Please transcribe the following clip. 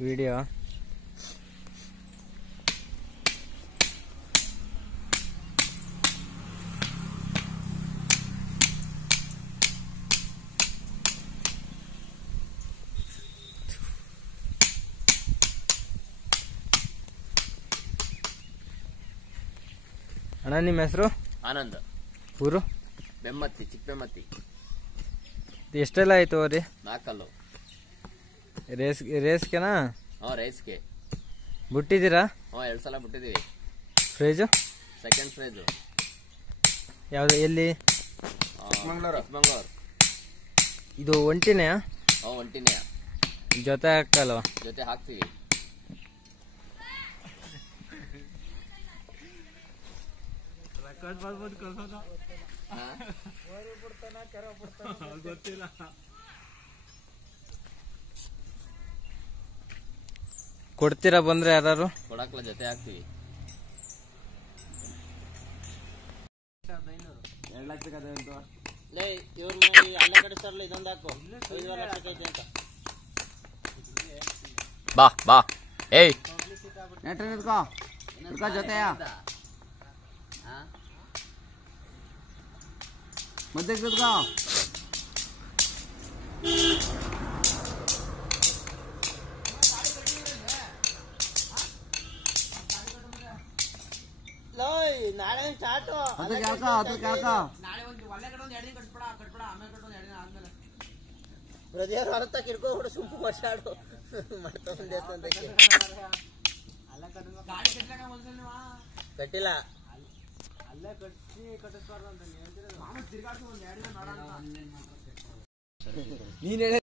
Video. ಅಣ್ಣ ನಿಮ್ಮ ಹೆಸರು? ಆನಂದ್. ಊರು? ಬೆಮ್ಮತ್ತಿ, ಚಿಕ್ಕ ಬೆಮ್ಮತ್ತಿ. ಎಷ್ಟೆಲ್ಲ ಆಯ್ತು ಅವ್ರಿ? 4 ಕಲ್ಲು. ರೇಸ್ಗೆನಾ? ರೇಸ್ಗೆ ಬಿಟ್ಟಿದ್ದೀರಾ? 2 ಸಲ ಬಿಟ್ಟಿದ್ದೀವಿ. ಪ್ರೈಜು? Second price. ಯಾವುದು? ಎಲ್ಲಿ? ಚಿಕ್ಕಮಂಗ್ಳೂರು. ಇದು ಒಂಟಿನೇ? ಒಂಟಿನೇ. ಜೊತೆ ಹಾಕಲ್ವ? ಜೊತೆ ಹಾಕ್ತೀವಿ. ಗೊತ್ತಿಲ್ಲ. ಕೊಡ್ತೀರಾ ಬಂದ್ರೆ ಯಾರು? ಕೊಡಕ್ಲ ಜೊತೆ ಹಾಕ್ತಿವಿ. 2 ಲಕ್ಷಕ್ಕೆ ಅದಂತ. ಇವ್ರು ಅಲ್ಲ ಕಡಿಸ್ತಾರಲ್ಲ, ಇದೊಂದು ಹಾಕು. 5 ಲಕ್ಷಕ್ಕೆ ಐತೆ ಅಂತ. ಬಾ ಏಯ್ ನೆಟ್ಟ ನಿತ್ಕೋ ಜೊತೆಯ ಮಧ್ಯಕ್ಕೆ ನಿತ್ಕೋ. ನಾಳೆ ಸ್ಟಾರ್ಟು. ಬ್ರದಿಯರ್ ಹೊರತ ಕಿರ್ಕೋಬಿಡು, ಸುಮ್ಮನೆ ವರ್ಷಾಡು ಕಟ್ಟಿಲ್ಲ. ಅಲ್ಲೇ ಕಟ್ಟಿ ಕಟ್ಟಿಸ್ಬಾರ್ದು ಅಂತ ನೀನು